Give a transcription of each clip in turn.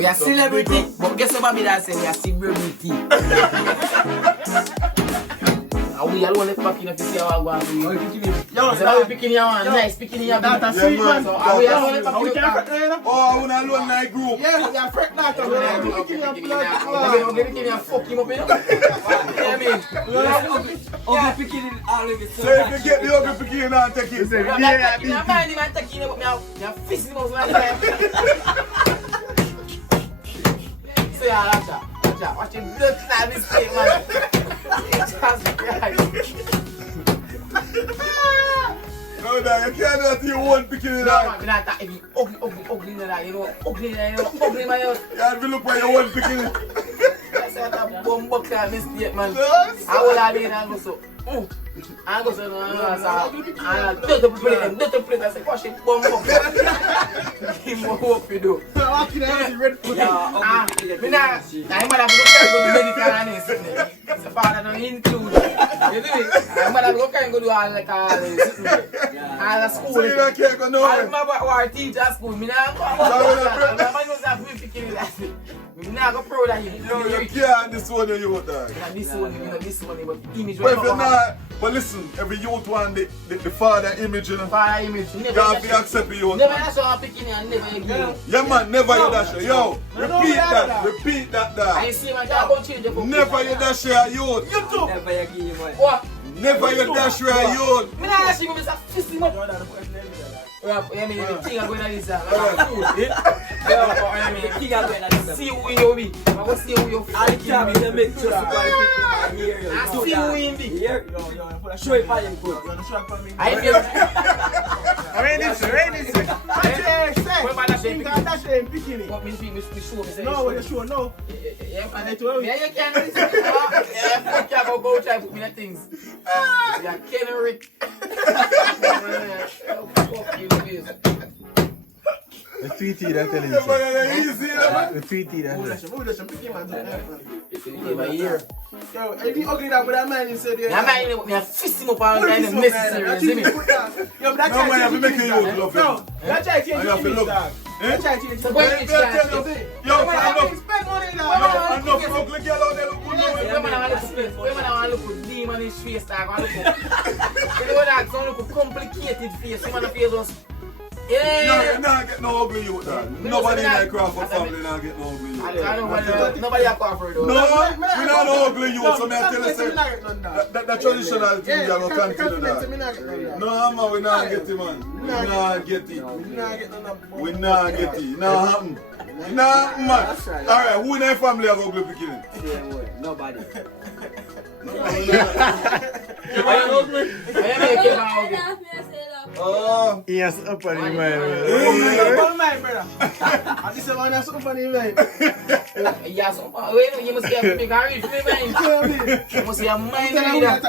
We are celebrity, but guess what Bobby that say? We are celebrity. And we alone left back in the city our one. So now we picking your one, nice picking your one. That's sweet, man. So are we alone left back in the car? Oh, I want to alone night group. Yeah, we are fret now. I'm going to fuck him up, you know? Yeah, me. Ugly picking it all of it. So if you get the ugly picking and take it. I'm minding my taking it, but I'm fisting most of the time. So yeah, watch out. Watch your blood clot mistake, man. Jesus Christ. No, no, you can't do that to your own picking it No, out. man, not that. Ugly, man. You know, ugly, man. You have to look for your own picking it. I said that bumbo clot mistake, man. I will have been and go so. I go so, and don't play. I say, wash it, bumbo. Give me what we do. Red foot. I'm not to go medical and this. So father don't include. You do it? I'm not going to go do all like all the school. So you don't care go All nowhere. my teacher school. I'm not going to I'm not going to pro that you. Yo, you can't this one you want that. This one, but image. But if you're not, but listen, every youth want the father image, you know. Father image. You have to accept the youth. Never that's how I'm picking it and never again. Yeah man, never you dash it. Yo, repeat that I dog. see my dad going to change the Never you dash your youth. You too. Never you give him one. What? Never you dash your youth. Me not ask you, but it's fist him up. Yeah, I mean, the king are going to this. The king are going to this. See who you be. I'm going to see who you I can't be the make just I see who you be. Here. Show it for him good. I feel. That's him picking it. What me show me say. No, what you show? No. Yeah, man. Yeah, you can't. Yeah, fuck you. Go try put me in things. Yeah, Kenny Rick. Fuck you, please. The tweety that telling Yeah, you. man, easy, man. The tweety that telling Yo, if you ugly that with that man, he said, Yeah, man, me fist him up and kind of necessary, see me? Yo, but that No, man, guy you have to make it you love No, him. that guy can't You have to change look. dog. That guy can't So change when They you tell start, you, women yo, I stand up. spend money Yo, now. enough ugly girl out there look good now. I look at demon in his face, dog. I look at. You know that? Some look complicated face. Some of the face was. No, Yeah. you not get no ugly youth, dog. Nobody in that Crawford family not get no ugly youth. I don't want nobody a cover though. No, we not no ugly youth, so me I tell you, say, that. that traditional thing is going to continue, dog. No, man, we not get it, man. We not get it. We not get it. Not happen. Nah, man. Alright, who in our family have ugly beginning? Nobody. Oh, He has up on him, man. This is one that's so funny, man. Yeah, so wait, you must have a big hurry for me, man. You must have mind reader.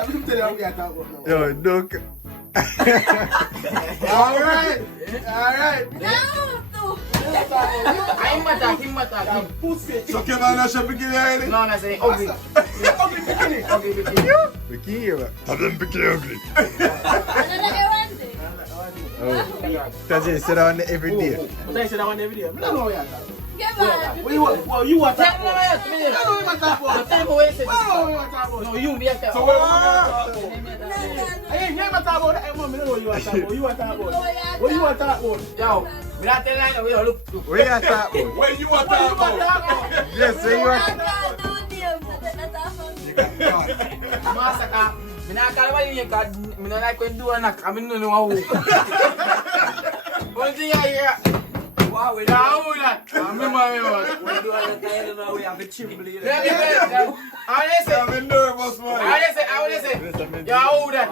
Yo, Duke. Alright. I'm attack. so Kevin Nash beginning already? No, I say ugly. Ugly bikini. The key, man. Have them picking ugly. Oh. That's it. Sit down every day. But I said I want every day. I don't know what you're talking Get back. about. Well, you want that? No, I don't know what you're talking about. tell me what you say. I don't know what you're talking about. No, you be a So what you I ain't never talk about that. I don't know what you want to talk about. You want to talk about? What you want to talk about? Yo, we not telling you, yo, look. Where you at that one? Where you want What you to want to talk talk about? Yes, where you I at? can't do names. That's a Massacre. Me not call my name because me not like when do a knock. I mean, no know who. One thing I hear. Wow, we Now who that? I remember. we do all the time now. We have a chimney. Let me say. I say. I'm nervous, man. I would say. Yo, who that?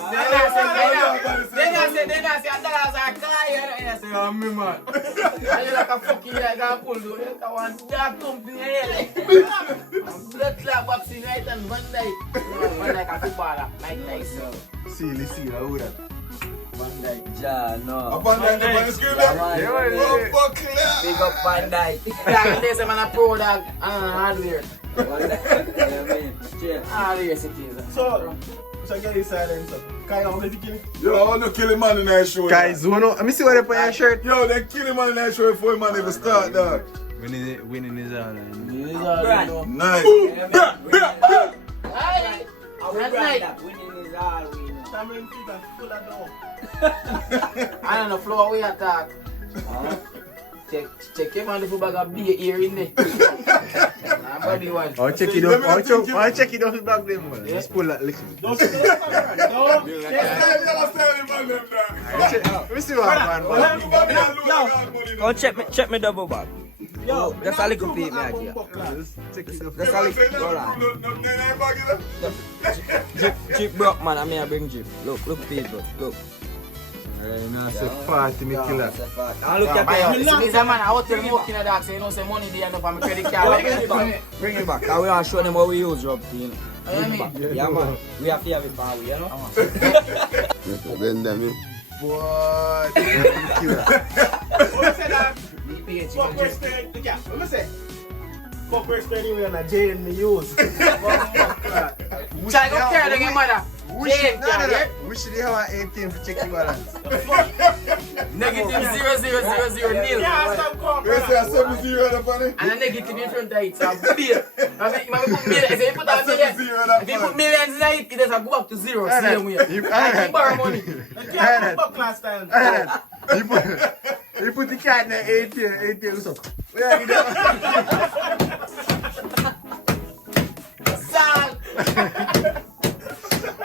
Then I say, $1 are crying. And I say, oh, me man. I just like a fucking guy that pull do. Like a one dark company here. Blood clot boxing right and Van Dyke. Van Dyke a footballer. Mike Tyson. See, who that? Van Dyke. Ja, no. Up on the screen there? Oh, fuck yeah. Big up Van Dyke. Yeah, there's a man a pro dog and hardware. Cheers. Hardware cities. So get inside and stuff. Can you have a beginning? Yo, I want to kill him man in that show. Guys, Zuno. Let me see what they put on your shirt. Yo, they kill him man in that show before him man even start, dog. Winning is all. Nice. Aye. Winning is all we know. Tamen Peter full of dough. I don't know, floor we attack. Check him on the football bag of beer here in there. Body one. I'll check it out. I'll check it out the back them man. Just pull that lick. Don't say that. No. Let me see what man. Go check me double back. Yo, that's a little bit me idea. Just check it out. That's a little. Hold on. Jeep broke man, I mean I bring Jeep. Look people, look. That's a party me killer. And look at This is a man out there smoking a dog, so you know say money there enough for my credit card. Bring it back. I want to show them how we use rub thing. You know? Yeah man, we have to have it for we, you know. Boy, killer. What say that? Fuck Western. What me say? Fuck Western anyway on a jail in the use. Child, go care of your mother. We should have an 18 to check the balance. Negative 0,000 nil. Yeah, stop going, You say a 7-0 on the funny? And a negative in front of it, so a beer. I think if you put millions, if you put a million, if you put millions in it, it does go up to zero. Same way. I can borrow money. You can't fuck last time. You put the cat in the 18 so. Sal.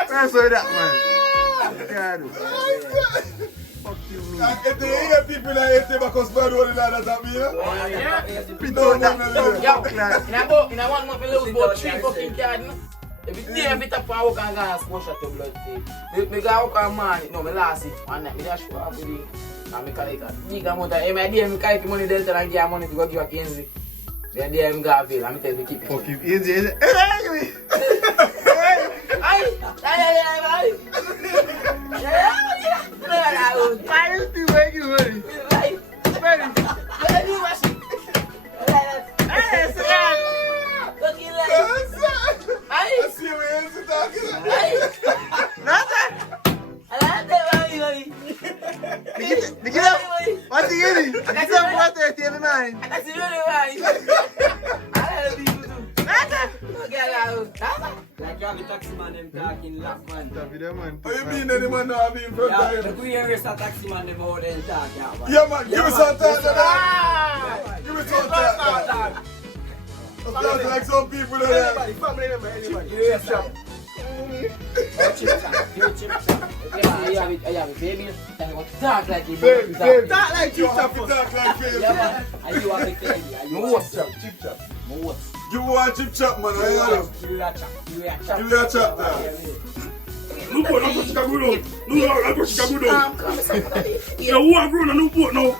That's why that man. Yeah, fuck you, me. If they hear people that hate back us bad one that mean? In a 1 month, we lose about 3 fucking cards. If you dare fit up and walk and go and squash at your blood tape. Me go walk and man, no, me last it. One night, me just show up with it. And me collect a big amount of my dear, me collect the money Delta and give money to go give a Kenzie. Then there, me go avail and me tell me keep it. Fuck you, easy. What's the getting? I got some water at the end of the night. Like you have the taxi man them talking laugh man. What you mean any man now be in front Yeah, of the him? queer is a taxi man them how they talk, yeah man. Yeah man, give me some time to that. Give me some time. That's like some people that Anybody, family member, anybody. You hear some? Chip chop. I have it, baby. Talk like you. Talk like you, talk like fail. Yeah man. And you have the baby. And you What's chop. up? Chip chop. What's You want chip chop man, I know. Give me that chop. Give me that chop. Give me that chop now. No boat, no go Chicago now. No, I go Chicago now. Yeah, who are grown a new boat now?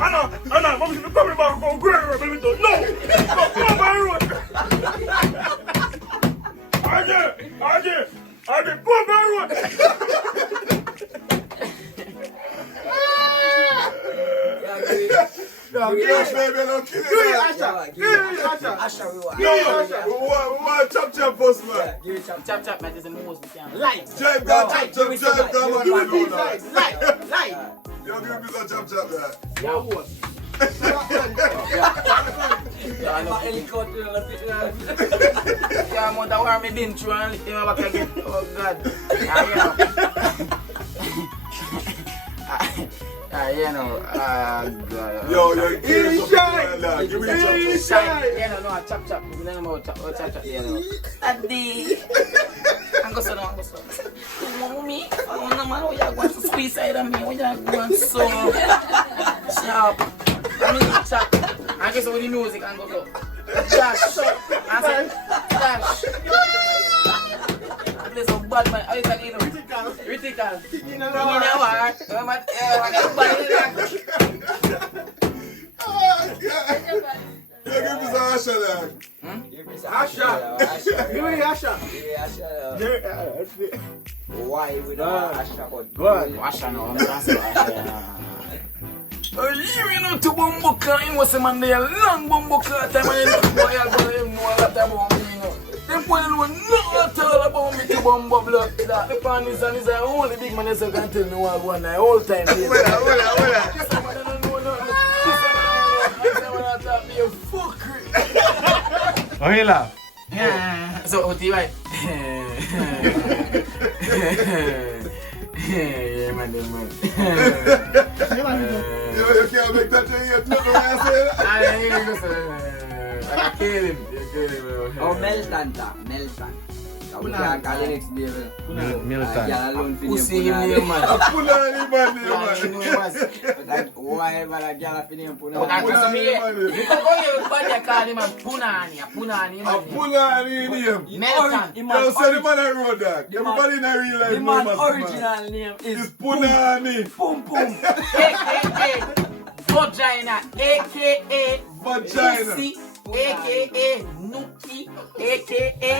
Anna, mom, you come back, go grab her, baby. No, come by road. RJ, come by road. Yes, baby, don't kill it. Asha, we want. No, we want chop first, man. Give it chop. chop, man, this is the most we can. Light. Jive down, chop, man. Light. Yo, give me some chop, man. Yeah, what? Yeah, I'm out of war me been through and lift him back again. Oh God. God. Yo, you're killing some people like that. Give me a chop. Yeah, no, chop. We don't know chop. Yeah, no. Daddy. I'm going to Mommy, I don't know, man. You're going to squeeze side of me. You're going so sharp. I mean, chop. I guess with the music and go so. Dash. I said, dash. This is bad man. How is that, you know? Critical. You know what? Yo, give me some Asha there. Give me some Asha. Give me Asha. Why we don't Asha? Go on. Asha no, I'm not saying Asha. You know to Bumbuka, you was a man there long Bumbuka time and boy I go him know a lot about me, you know. Them boy don't know nothing at all about me to bumbo blood. The pan is and is the only big man that can tell me what one night all time. Hold on. Oh, he laugh. Yeah. So, what do you like? Yeah, man, them man. You can't make that thing yet. What I say? I ain't gonna say. I kill him. Oh, Melton. We can't call the next day. Milton. Pussy him name, man. Punani man, Why ever a girl have name But I Punani? just me. You can go here with body call him Punani, Punani, man. Punani name. Melton. Yo, say the man I wrote that. Everybody in a real life The knows man's man. original name It's is Punani. Pum Pum. AKA Vagina, AKA Vagina. Pussy, AKA Nuki, AKA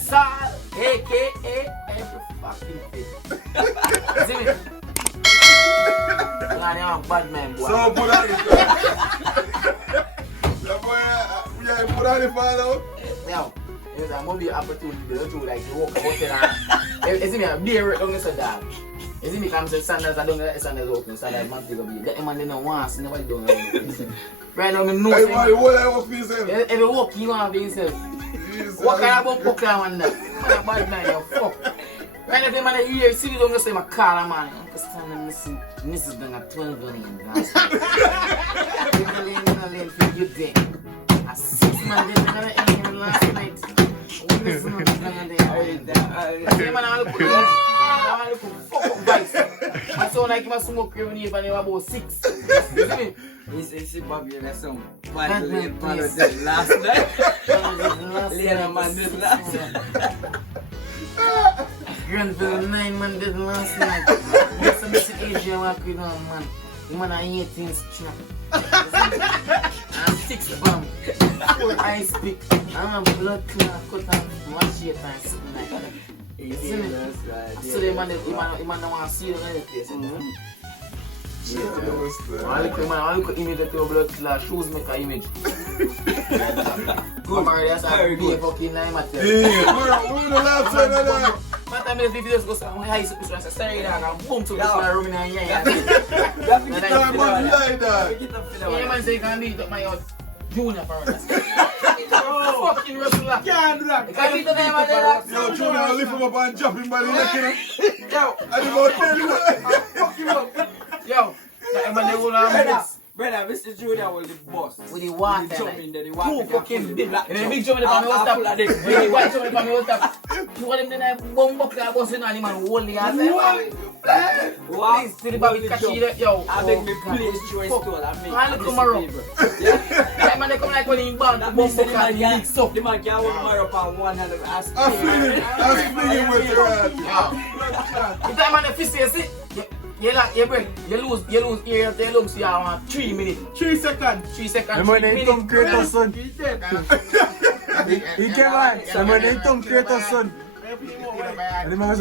Sal, AKA every fucking thing. See me? I'm bad man, boy. So Punani. That boy, yeah, Punani fall out. Yo, there's a movie opportunity to do like you walk about it and it's me a beer down the dog. Is it me come say sandals I don't get sandals open, sandals man take a beer. That man they don't want, so nobody don't know. Right now me know Hey, say man, what I want for yourself? every walk you want for yourself. What kind of bump up man that? Man a bad man, you fuck. Right now the man here, see me don't say my car man. I'm stand and listen, this is gonna 12 million guys. 12 million for you then. A 6 man didn't have anything last night. This man is gonna do man I look fuck up vice. I saw like him a smoke when he was about 6. You see me? He's Bobby that song. Last night. Lena man did last night. Granville 9 man did last night. That's a bit Asian work with him man. The man are 18 strong. And 6 bomb. 4 ice pick. And blood clot cut off 1 shape and something like that. You see me? So the man don't want to see you in the place. I look at image of your blood clot, shoes make an image. Come on, that's a big fucking name material. Yeah, we're the last one of that. But I mean, if you just go to high school, I say, sorry, dog, and boom, to this my room in a year. Yeah, man, like that. Yeah, man, say you can leave my out. Junior for us. Fucking wrestler. Can't do that. Can you do that, man? Yo, Junior, I'll lift him up and jump him by the neck, you know? Yo, I didn't go tell you that. fuck him up. Yo, that man, they will have this. Brother, Mr. Junior was the boss. With the water. The jump in there, the Two water. fucking big. And the big jump in the family was top. The white jump in the family was top. You want him to bomb buckle and bust in on him and hold the ass. Please, see the baby catch you there. Yo, I make me play choice too. I look at Maro. That man, they come like when he bound the bomb buckle and he mix up. The man can't hold Maro on one hand and ask. I'm feeling with your ass. If that man a fist, you see? You break, you lose ear, your lungs, you have 3 minutes. 3 seconds. 3 seconds. The man they Tom Kratos son. He came on. The man they Tom Kratos son. And the man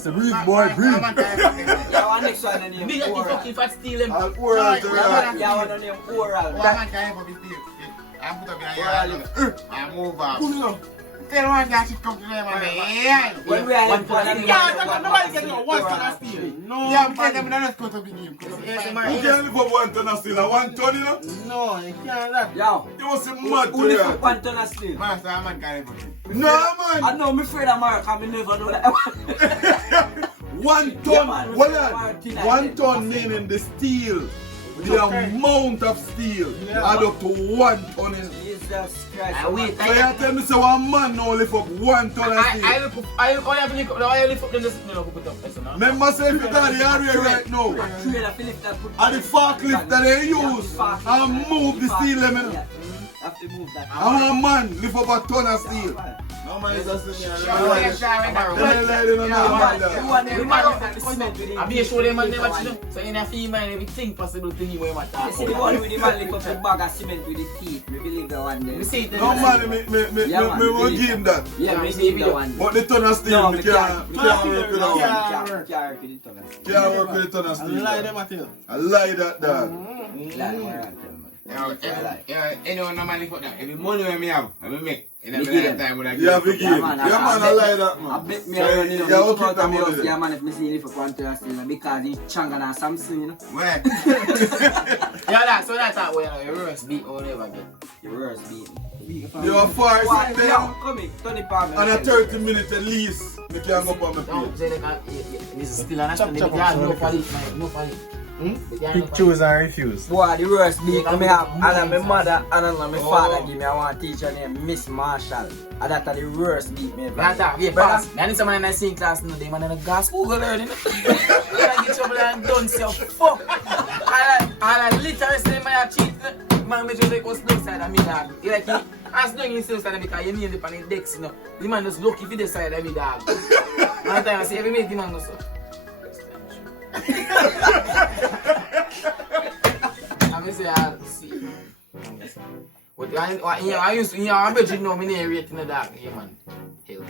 say, breathe boy, breathe. Yeah, one next one name Big at the Oral. fucking fat steal him. I'll pour out to that. Yeah, one name Oral. Tell one guy to come to them and When we are in nobody can do 1 ton of steel. No, yeah, I'm telling them they're not going to be new. You can't live up 1 ton of steel and 1 ton, you know? No, you can't that. Yo, You must be mad who to live that. up 1 ton of steel? Master, I'm not going to No, I man. know, I'm afraid of Mark, I never know that. 1 Yeah, ton. man, Hold we on. say 1 ton meaning the steel. The amount of steel add up to 1 ton. Jesus Christ. I wait, So you tell me, so one man now lift up 1 ton of steel. I lift up them, just put it up. Remember say if you got the area right now, Trailer, Philip, that put- and the forklift that they use and move the steel them, you know. Yeah. Have to move that. And one man lift up a ton of steel. No man is just Then they lie in another man there. I be show them man never chill. So in a female, everything possible to him when I You see the one with the man lift up the bag of cement with the teeth. We believe the one there. You see it. No man, me will give him that. Yeah, Yeah, we see believe the the one there. But the ton of steel, No, we we can't can't. work with that one. Can't work with the tunnel. Can't work with the ton of I steel. lie them at you. I lie that dog. Like, alright, tell me. Anyone normally put that. Every money when me have, I will make. In a time when I Yeah, Vicky. Yeah, man, I like that, man. I bet me around, you know, Yeah, me okay, come out of come my on house, with it. yeah, man, if me see you for contrast, you know, because he's Changa and Samsung, you know. Where? Yeah, so that's how you roast beat or whatever get. Your worst beat. You're far What? sit there. Yeah, come here, turn it back. And a 30 minutes at least, me can go up on my No, plate. say they can't. This is still an action. They can't no for it, man. No for it. Pick, choose and refuse. Boy, the worst beat I have, and my mother and my father give me one teacher named Miss Marshall. And that's the worst beat me ever. That's yeah, pass. I need someone in the same class, no, they man in the gas school learning. I get trouble and don't say fuck. And I literally say man cheat. Man make sure they go slow side of me dog. He like he as doing his slow side because you need it on the decks, you know. The man just lucky for the side of me dog. One time I say every mate the man goes so. I say I'll see. But I used to, I bet you know me near rate in the dark. Yeah, man. Help me,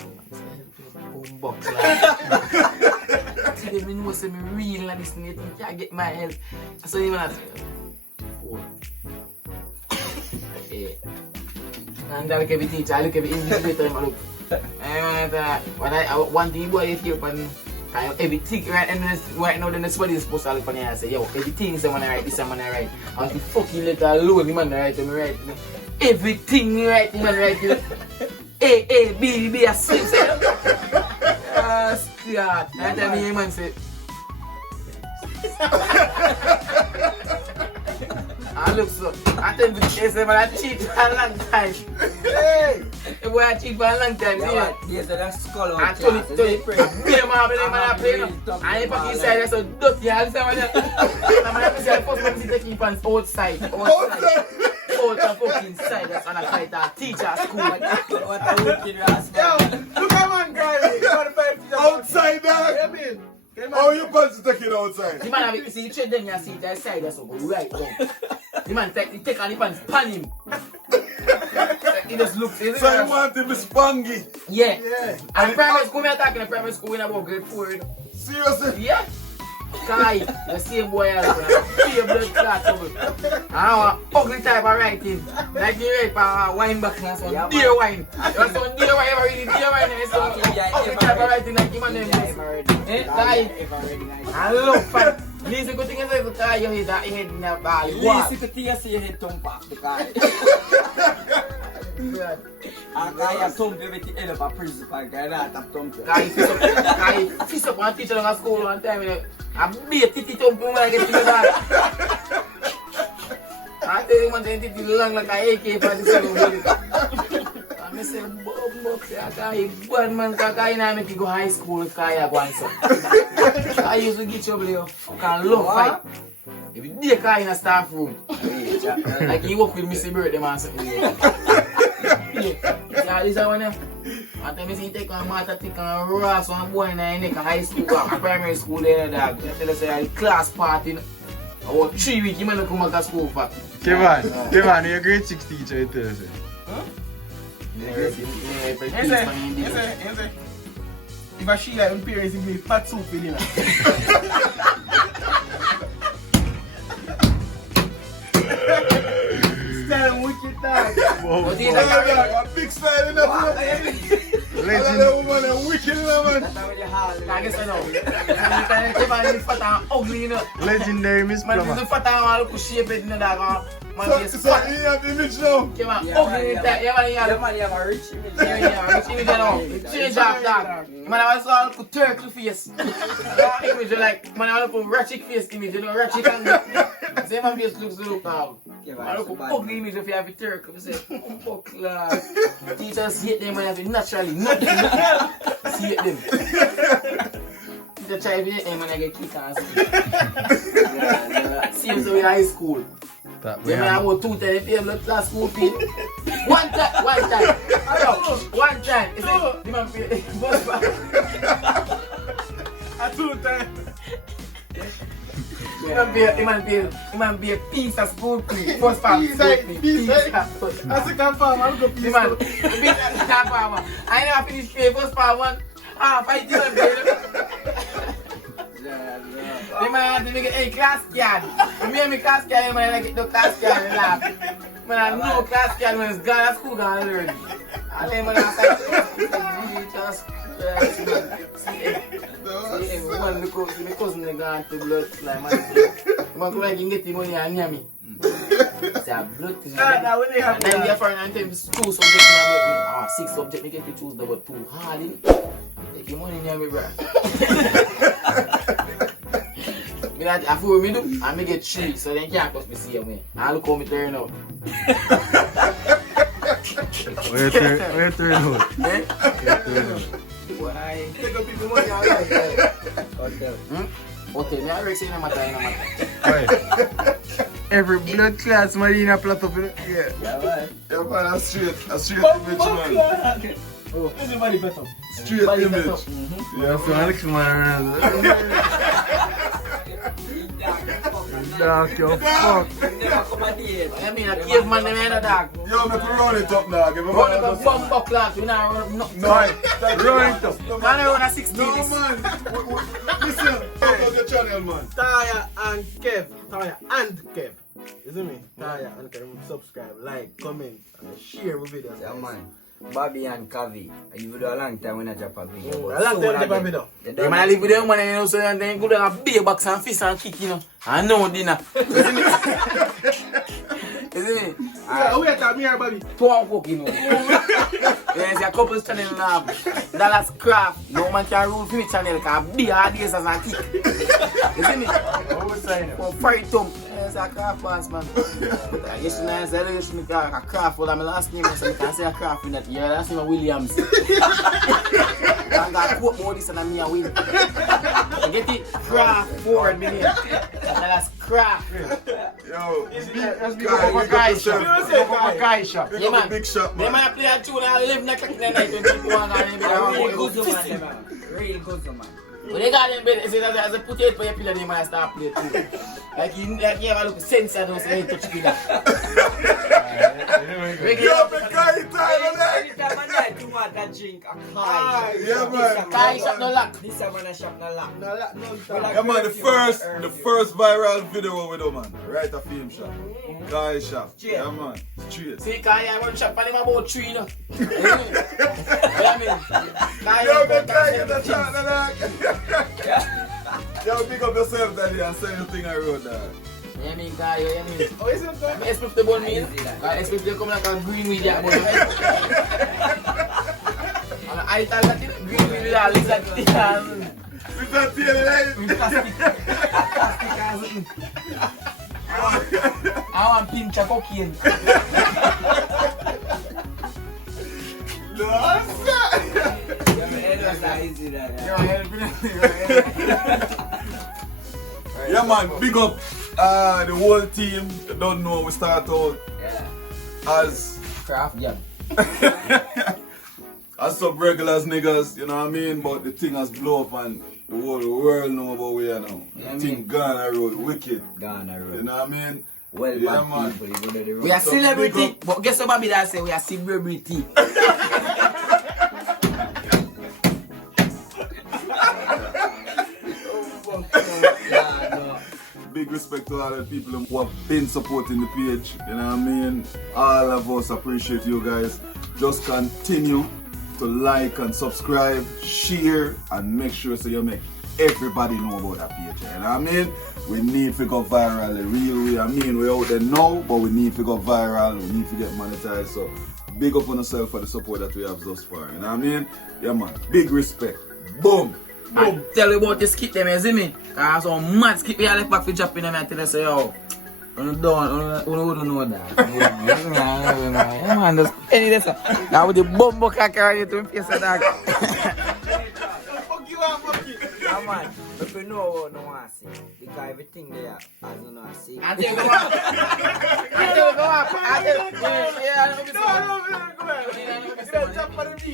man. Boom, box. See, they know say me real like this thing. I can't get my help. So, you man, four. Yeah. And I look every teacher, I look every English later, I look. One thing, boy, if you're everything right now, then that's what you're supposed to look on here and say, yo, everything is someone I write, this someone I write. I was the fucking letter alone, the man write, me write. Everything you write, the man write. A, B, B, C, say. Start. And then me, man say. I look so. I tell you, they say, man, I cheat for a long time. Hey! Boy, I cheat for a long time, yeah. Yes, that's skull out. I told you, yeah, man, I play no. I ain't fucking inside, that's so dirty. I'll say, man, I say, I first time to keep on outside. Out fucking side, that's when I fight our teacher at school. What a wicked rascal. Yo, look at man crying. Outside, dog. How you going to take it outside? The man have it, see, you trade them, you see it outside, that's so go right down. The man take all the pants, pan him. He just looks. So you want him to be spongy? Yeah. And primary school, me attacking the primary school in about grade 4. Seriously? Yeah. Kai, the same boy as see blood clot trouble. I want ugly type of writing. Like you write for wine back and some dear wine. There's some dear wine, ever read dear wine and some ugly type of writing like him and them. Kai, I love fight. Least good thing is that Kai, you hit that head in the ball. Least good thing is you hit thump off the Kai. And I have thump everything end up a principal guy, not a thump. Kai, fist up one teacher in school one time. I be a titty thump when I get to the dog. I tell you, man, titty long like an AK-47. I say, one man, Kai, I make you go high school with Kai, I go answer. I used to get trouble, you fucking love fight. If you dare Kai in a staff room, like you work with Mr. Bird, them and something. Yeah, this is one of them. One time I see you take on matter, take on Ross, one boy in the high school, a primary school there, dog. They tell us a class party. About 3 weeks, you might not come back to school for. Kevin, you're a grade 6 teacher, you tell us. If I see like my parents give me fat soup for dinner. Style wicked dog. But he's A big style in that. Legend. That woman is wicked, man. I guess I know. Kevin is fat and ugly, you know. Legendary Miss Man, Plummer. he's fat and look shape it, you know, dog. Man, he's So fat. you have image now. Kevin, ugly in that. Yeah, man, Yeah, man, you have a rich image. yeah, rich image, you know. Change up, dog. Man, I was all put turtle face. That image, like, man, I want to put ratchet face image, you know, ratchet and same man face looks look now. I look at ugly image if you have a turtle. I say, fuck, class. Teachers hate them when you have it naturally. Nothing. Hate them. Teacher try to hate them when I get kicked and same so in high school. That Yeah, man, I was 2 times pay blood class school fee. One time. One time. He said, the man pay bus pass. At 2 times. He man pay a piece of school fee. Bus pass. Piece. As a confirm, I'll go The man, I never finished pay bus pass one. 5 times pay them. The man to get a class card. Me and my class card, man, I get the class card and laugh. Man, I know class card when it's gone at school, gone learn. And then when I just see, one because my cousin they gone to blood slime. Man, come like you get the money and near me. It's a blood thing. Now when they have And then get for an 2 subjects now, 6 subjects you get to choose, but 2 hard in. Take your money near me, bro. I fool me do, and me get 3, so then can't touch me same way. And look how me turn out. Where you turn out? Eh? Why? take up people money all right. Okay, me already say no matter. Why? Every blood class man in a plot up. Yeah. Yeah, why? Yeah, man, a straight image, man. Everybody better. Straight image. Yeah, so Alex man. Dark, your fuck. Never come at the I mean, a caveman, them ain't a dog. Yo, make me run it up now. Give me Run up a bumper clock, we not run nothing. No, Run it up. Man, I run a 6 no, minutes. man. Listen, talk of your channel, man. Taya and Kev. You see me? Taya and Kev. Subscribe, like, comment, and share with videos. Yeah, man. Bobby and Kavi. You do a long time when I drop a video. Oh, a long time drop a video. Yeah, man, I live with them, man, you know, so then go down a beer box and fish and chicken, you know. And no dinner. You see me? You see me? Yeah, wait a minute, Bobby. 2 cook, you know. There's a couple channel now. That's crap. No man can rule for me channel because beer hard days as a kick. You see me? For fry thumb. It's a craft boss, man. I guess you say I used to make a craft, but my last name is I can say a craft in that. Yeah, last name is Williams. I got quote more this and me a win. I get it? Craft forward, me name. That's craft. Yo, Let's be over guy shop. Over guy shop. Big Yeah, up the man. big shop, They man. might play a tune and live like in the night when people want to Real good go. man. Real good man. When they got them bed, they say that as a potato for your pillar, they might start playing too. Like you have a look sense and don't say touch pillar. Yo, me carry time on that. Every time I night, you want to drink a car. Yeah, man. Kai shop no lock. This time I shop no lock. Yeah, man, the first viral video we do, man. Right a film shop. Guy shop. Yeah, man. Straight. See, Kai, I run shop and him about 3 now. You know what I mean? Kai, Yo, me carry the chat on that. Yo, pick up yourself, daddy, and say the thing I wrote there. Yeah, me Kai, yeah, me. Oh, is it good? I expect the bun meal. I expect they come like a green weed yeah, but and I tell that green weed yeah, lizard With that tail light. I want pinch of cocaine. No, yeah, man, big up the whole team. You don't know, we start out as Craft jam. as some regulars niggas, you know what I mean? But the thing has blown up and the whole world know about we are now. The thing Ghana Road, wicked. Ghana You Road. know what I mean? Well, Yeah, bad man. people, even though they We are So celebrity, big up. but guess what Bobby that say? We are celebrity. Big respect to all the people who have been supporting the page. You know what I mean? All of us appreciate you guys. Just continue to like and subscribe, share, and make sure so you make everybody know about that page. You know what I mean? We need to go viral the real way. I mean, we're out there now, but we need to go viral. We need to get monetized. So big up on yourself for the support that we have thus far. You know what I mean? Yeah, man. Big respect. Boom. I tell you about the skip them, you see me? Cause some mad skip we all left back for dropping them and tell us, yo, you don't know that. Yeah, man, just any this. Now with the bumbo cracker on you to face of that. Fuck you up, fuck you. Yeah, man. If you know what you want to see, because everything there, as you know, I see. Until go up. Until go up.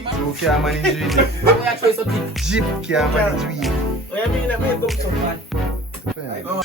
You can't manage it. Jeep can't manage it. Oh, you mean that we come some man? Yeah.